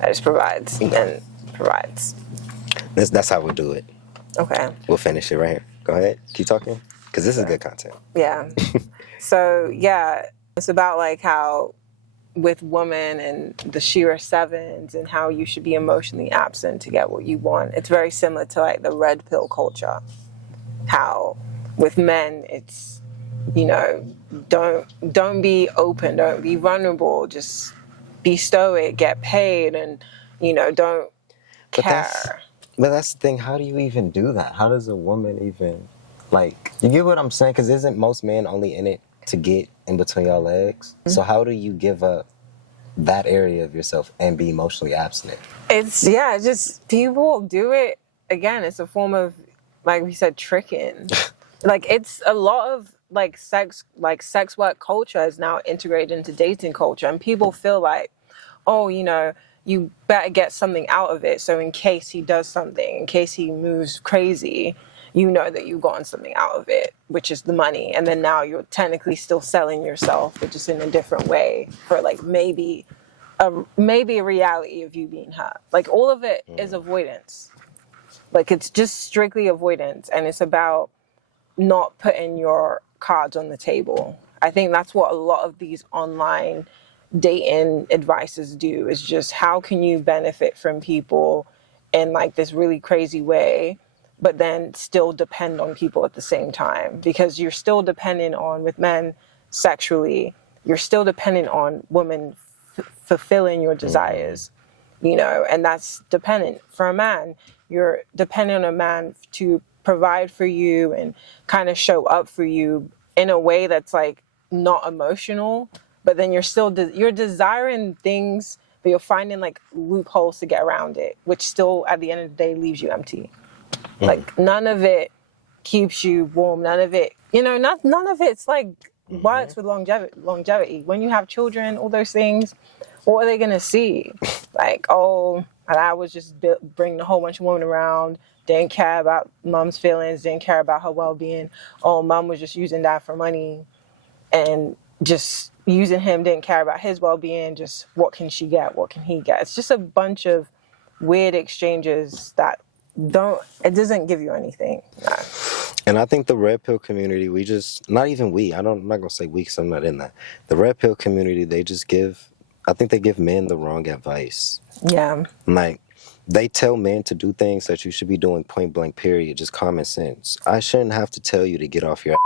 That just provides and provides. That's how we do it. Okay. We'll finish it right here. Go ahead. Keep talking. Because this is good content. Yeah. So, yeah, it's about like how with women and the Shira Sevens and how you should be emotionally absent to get what you want. It's very similar to like the red pill culture. How with men, it's, you know, don't be open, don't be vulnerable, just be stoic, get paid, and, you know, don't care. But that's the thing. How do you even do that? How does a woman even, like, you get what I'm saying? Because isn't most men only in it to get in between your legs? Mm-hmm. So how do you give up that area of yourself and be emotionally abstinent? It's just people do it. Again, it's a form of, like we said, tricking. Like, it's a lot of like sex work culture is now integrated into dating culture, and people feel like, oh, you know, you better get something out of it, so in case he does something, in case he moves crazy, you know that you've gotten something out of it, which is the money. And then now you're technically still selling yourself, but just in a different way for like maybe a reality of you being hurt. Like, all of it is avoidance. Like, it's just strictly avoidance, and it's about not putting your cards on the table. I think that's what a lot of these online dating advices do, is just how can you benefit from people in like this really crazy way, but then still depend on people at the same time, because you're still dependent on, with men sexually, you're still dependent on women fulfilling your desires, you know, and that's dependent. For a man, you're dependent on a man to provide for you and kind of show up for you in a way that's like not emotional, but then you're still you're desiring things, but you're finding like loopholes to get around it, which still at the end of the day leaves you empty. Like, none of it keeps you warm. None of it, you know, none of it's like works with longevity. When you have children, all those things, what are they going to see? Like, oh, I was just bringing a whole bunch of women around, didn't care about mom's feelings, didn't care about her well-being. Oh, mom was just using that for money and just using him, didn't care about his well-being. Just what can she get? What can he get? It's just a bunch of weird exchanges that it doesn't give you anything. No. And I think the red pill community, I'm not going to say we because I'm not in that. The red pill community, I think they give men the wrong advice. Yeah. Like, they tell men to do things that you should be doing point blank, period. Just common sense. I shouldn't have to tell you to get off your ass.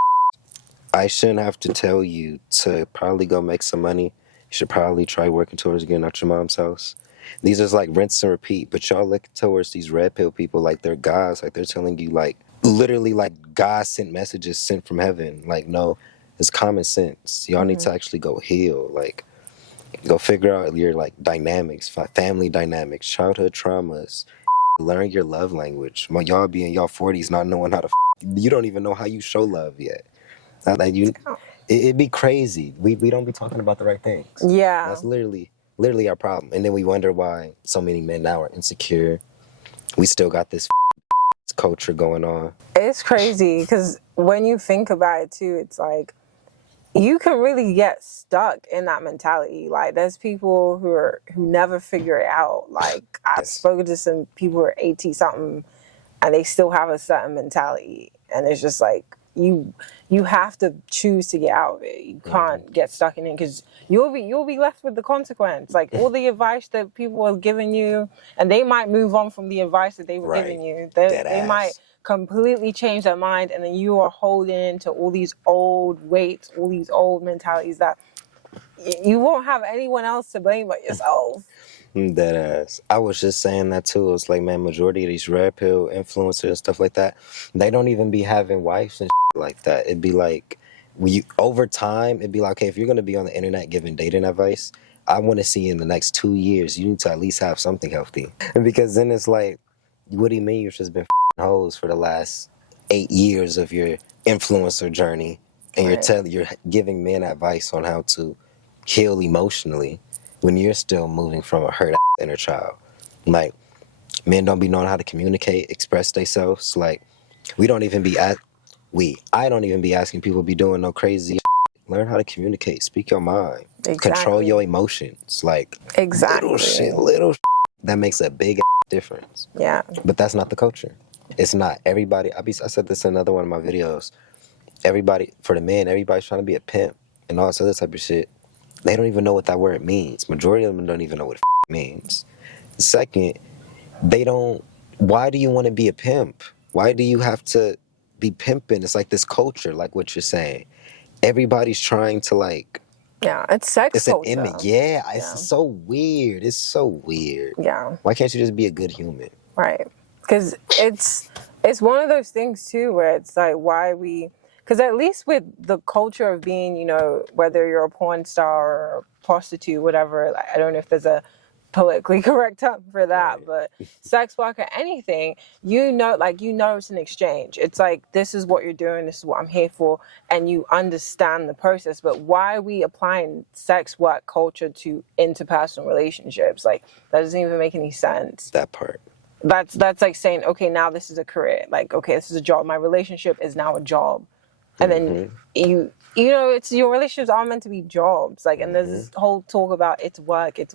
I shouldn't have to tell you to probably go make some money. You should probably try working towards getting out your mom's house. These are like rinse and repeat, but y'all look towards these red pill people like they're gods, like they're telling you like literally like God sent messages sent from heaven. Like, no, it's common sense. Y'all need to actually go heal, like go figure out your like dynamics, family dynamics, childhood traumas, learn your love language. When y'all be in y'all 40s not knowing how to you don't even know how you show love yet. Like it'd be crazy. We don't be talking about the right things. Yeah. That's literally our problem. And then we wonder why so many men now are insecure. We still got this culture going on. It's crazy because when you think about it too, it's like you can really get stuck in that mentality. Like, there's people who never figure it out. Like, I've spoken to some people who are 80 something and they still have a certain mentality, and it's just like you have to choose to get out of it. You can't get stuck in it, because you'll be left with the consequence. Like, all the advice that people are giving you, and they might move on from the advice that they were giving you. They might completely change their mind, and then you are holding to all these old weights, all these old mentalities that you won't have anyone else to blame but yourself. That ass. I was just saying that too. It's like, man, majority of these red pill influencers and stuff like that, they don't even be having wives and like that. It'd be like, over time, it'd be like, okay, if you're going to be on the internet giving dating advice, I want to see in the next 2 years, you need to at least have something healthy. And because then it's like, what do you mean you've just been hoes for the last 8 years of your influencer journey, and you're giving men advice on how to heal emotionally when you're still moving from a hurt inner child. Like, men don't be knowing how to communicate, express themselves. Like, I don't even be asking people to be doing no crazy. Learn how to communicate, speak your mind, control your emotions. Like, little shit. that makes a big difference. Yeah. But that's not the culture. It's not. Everybody, I said this in another one of my videos. Everybody, for the men, everybody's trying to be a pimp and all this other type of shit. They don't even know what that word means. Majority of them don't even know what it means. Second, they don't. Why do you want to be a pimp? Why do you have to be pimping? It's like this culture, like what you're saying. Everybody's trying to like. Yeah, it's sex It's an culture. image. Yeah, it's so weird. It's so weird. Yeah. Why can't you just be a good human? Right. Because it's one of those things too where it's like because at least with the culture of being, you know, whether you're a porn star or a prostitute, whatever, like, I don't know if there's a politically correct term for that, but sex work or anything, you know it's an exchange. It's like, this is what you're doing, this is what I'm here for, and you understand the process. But why are we applying sex work culture to interpersonal relationships? Like, that doesn't even make any sense. That part. That's like saying, okay, now this is a career. Like, okay, this is a job. My relationship is now a job. And then you know, it's your relationships are meant to be jobs. Like, and there's this whole talk about it's work. And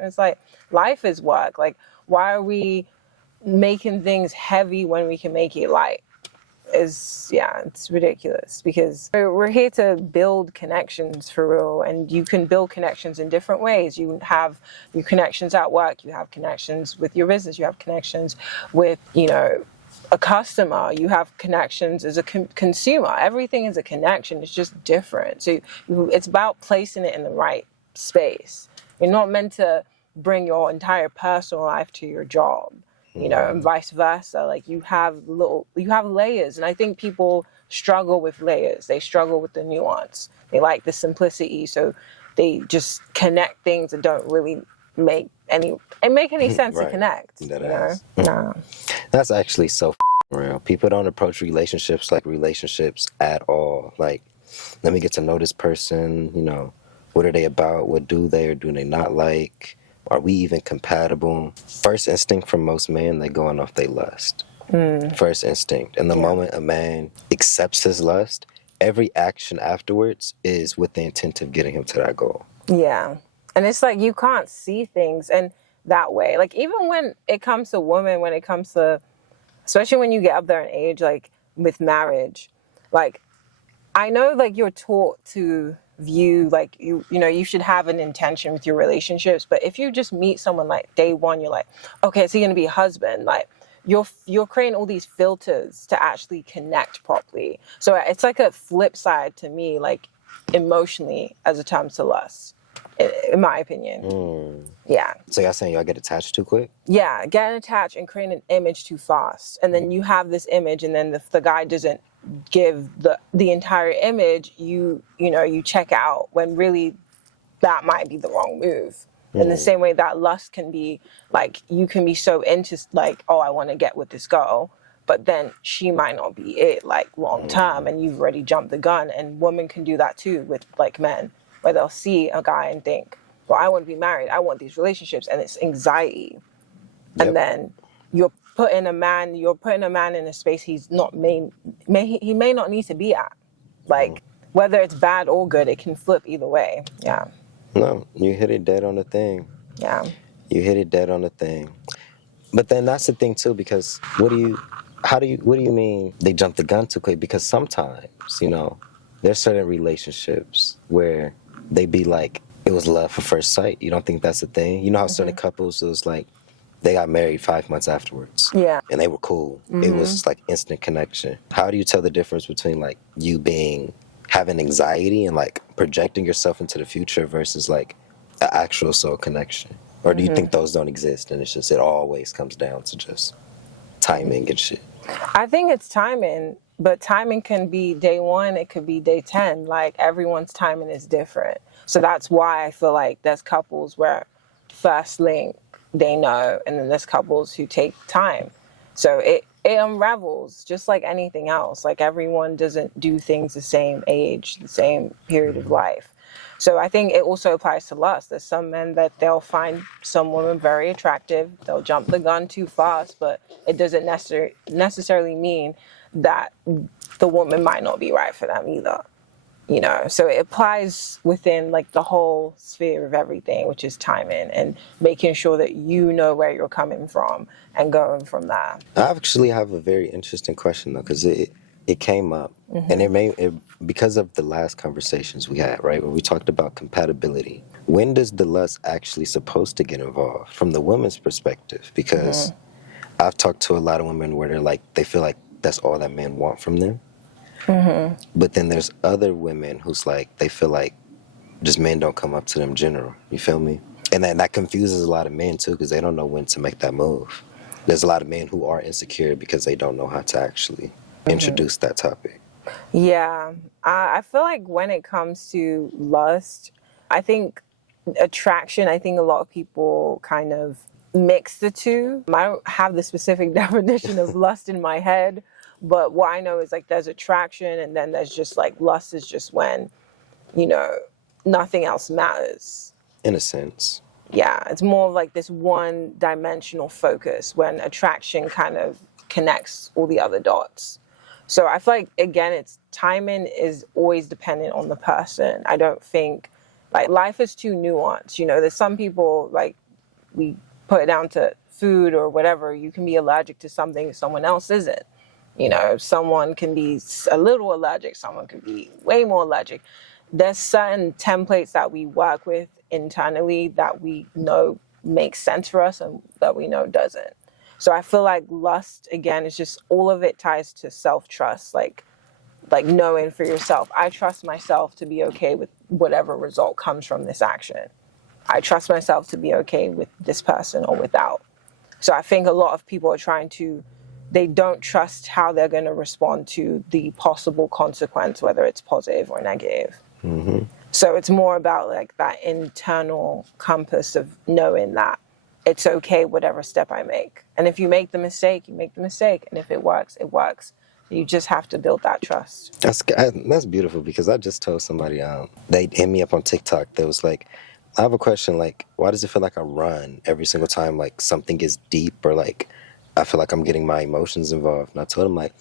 it's like, life is work. Like, why are we making things heavy when we can make it light? It's ridiculous, because we're here to build connections for real, and you can build connections in different ways. You have your connections at work, you have connections with your business, you have connections with, you know, a customer, you have connections as a consumer. Everything is a connection. It's just different. So it's about placing it in the right space. You're not meant to bring your entire personal life to your job, you know, and vice versa. Like, you have layers. And I think people struggle with layers. They struggle with the nuance. They like the simplicity. So they just connect things that don't really make any sense to connect. No. That's actually so real. People don't approach relationships like relationships at all. Like, let me get to know this person, you know, what are they about? What do they or do they not like? Are we even compatible? First instinct from most men, they going off they lust. First instinct. And the moment a man accepts his lust, every action afterwards is with the intent of getting him to that goal. Yeah. And it's like, you can't see things and that way. Like, even when it comes to women, when it comes to, especially when you get up there in age, like with marriage, like, I know, like, you're taught to view, like, you know, you should have an intention with your relationships. But if you just meet someone like day one, you're like, okay, is he going to be a husband? Like, you're creating all these filters to actually connect properly. So it's like a flip side to me, like, emotionally, as it comes to lust, in my opinion. Yeah. So y'all saying y'all get attached too quick? Yeah, getting attached and creating an image too fast. And then you have this image, and then the guy doesn't give the entire image, you know, you check out, when really that might be the wrong move. In the same way that lust can be, like, you can be so into, like, oh, I want to get with this girl, but then she might not be it, like, long term, and you've already jumped the gun. And women can do that too with, like, men, where they'll see a guy and think, well, I want to be married, I want these relationships, and it's anxiety. And then you're putting a man in a space he may not need to be at. Like, whether it's bad or good, it can flip either way. Yeah. No, you hit it dead on the thing. Yeah. You hit it dead on the thing. But then that's the thing too, because what do you mean they jump the gun too quick? Because sometimes, you know, there's certain relationships where they be like, it was love for first sight. You don't think that's a thing? You know how certain couples, it was like, they got married 5 months afterwards. Yeah. And they were cool. It was like instant connection. How do you tell the difference between, like, you having anxiety and, like, projecting yourself into the future versus, like, an actual soul connection? Or do you think those don't exist and it's just, it always comes down to just timing and shit? I think it's timing, but timing can be day 1, it could be day 10. Like, everyone's timing is different. So that's why I feel like there's couples where first link, they know, and then there's couples who take time. So it unravels just like anything else. Like, everyone doesn't do things the same age, the same period of life. So I think it also applies to lust. There's some men that they'll find some woman very attractive, they'll jump the gun too fast, but it doesn't necessarily mean that the woman might not be right for them either. you know, so it applies within like the whole sphere of everything, which is timing and making sure that you know where you're coming from and going from there. I actually have a very interesting question though, because it came up, and because of the last conversations we had, right, where we talked about compatibility. When does the lust actually supposed to get involved from the woman's perspective? Because I've talked to a lot of women where they're like, they feel like that's all that men want from them. But then there's other women who's like, they feel like just men don't come up to them general. You feel me? And then that confuses a lot of men too, because they don't know when to make that move. There's a lot of men who are insecure because they don't know how to actually introduce that topic. Yeah, I feel like when it comes to lust, I think attraction, I think a lot of people kind of mix the two. I don't have the specific definition of lust in my head, but what I know is like there's attraction and then there's just like lust is just when, you know, nothing else matters. In a sense. Yeah, it's more of like this one dimensional focus when attraction kind of connects all the other dots. So I feel like, again, it's timing is always dependent on the person. I don't think, like, life is too nuanced. You know, there's some people, like, we put it down to food or whatever. You can be allergic to something someone else isn't. You know, someone can be a little allergic, someone can be way more allergic. There's certain templates that we work with internally that we know makes sense for us and that we know doesn't. So I feel like lust, again, is just all of it ties to self-trust, like knowing for yourself. I trust myself to be okay with whatever result comes from this action. I trust myself to be okay with this person or without. So I think a lot of people are they don't trust how they're going to respond to the possible consequence, whether it's positive or negative. So it's more about like that internal compass of knowing that it's okay, whatever step I make. And if you make the mistake, you make the mistake. And if it works, it works. You just have to build that trust. That's beautiful, because I just told somebody, they hit me up on TikTok. They was like, I have a question, like, why does it feel like I run every single time, like, something gets deep, or like, I feel like I'm getting my emotions involved? And I told them, like,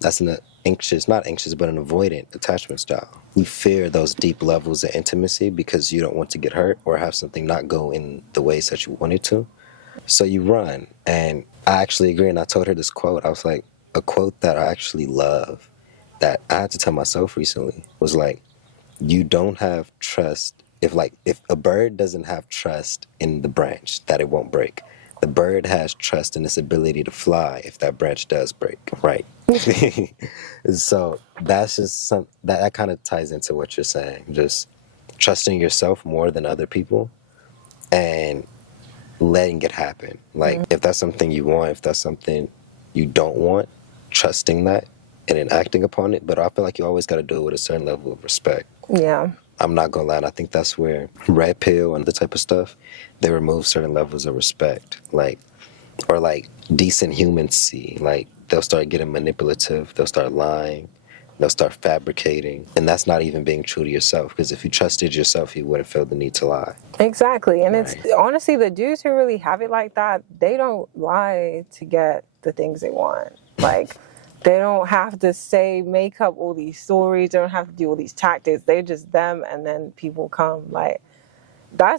that's not anxious, but an avoidant attachment style. You fear those deep levels of intimacy because you don't want to get hurt or have something not go in the ways that you want it to. So you run. And I actually agree. And I told her this quote. I was like, a quote that I actually love, that I had to tell myself recently, was like, you don't have trust. If a bird doesn't have trust in the branch, that it won't break, the bird has trust in its ability to fly if that branch does break, right? So that's just that kind of ties into what you're saying. Just trusting yourself more than other people and letting it happen. Like, if that's something you want, if that's something you don't want, trusting that and then acting upon it. But I feel like you always got to do it with a certain level of respect. Yeah. I'm not gonna lie, and I think that's where red pill and the type of stuff, they remove certain levels of respect, like decent humancy. Like, they'll start getting manipulative, they'll start lying, they'll start fabricating, and that's not even being true to yourself. Because if you trusted yourself, you wouldn't feel the need to lie. Exactly, and Right. It's honestly the dudes who really have it like that. They don't lie to get the things they want. Like, they don't have to make up all these stories. They don't have to do all these tactics. They're just them, and then people come. Like,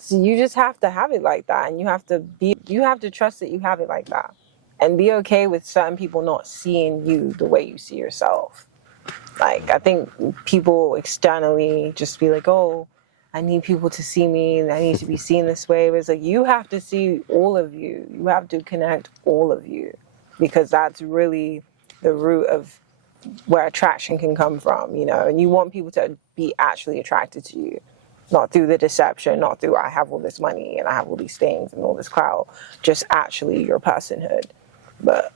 you just have to have it like that, and you have to trust that you have it like that, and be okay with certain people not seeing you the way you see yourself. Like, I think people externally just be like, oh, I need people to see me, and I need to be seen this way. But it's like, you have to see all of you. You have to connect all of you, because that's really the root of where attraction can come from, you know. And you want people to be actually attracted to you, not through the deception, not through I have all this money and I have all these things and all this clout, just actually your personhood. But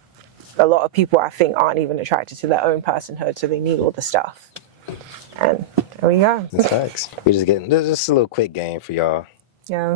a lot of people, I think, aren't even attracted to their own personhood, so they need all the stuff. And there we go. That's facts. We're just getting, this is just a little quick game for y'all. Yeah.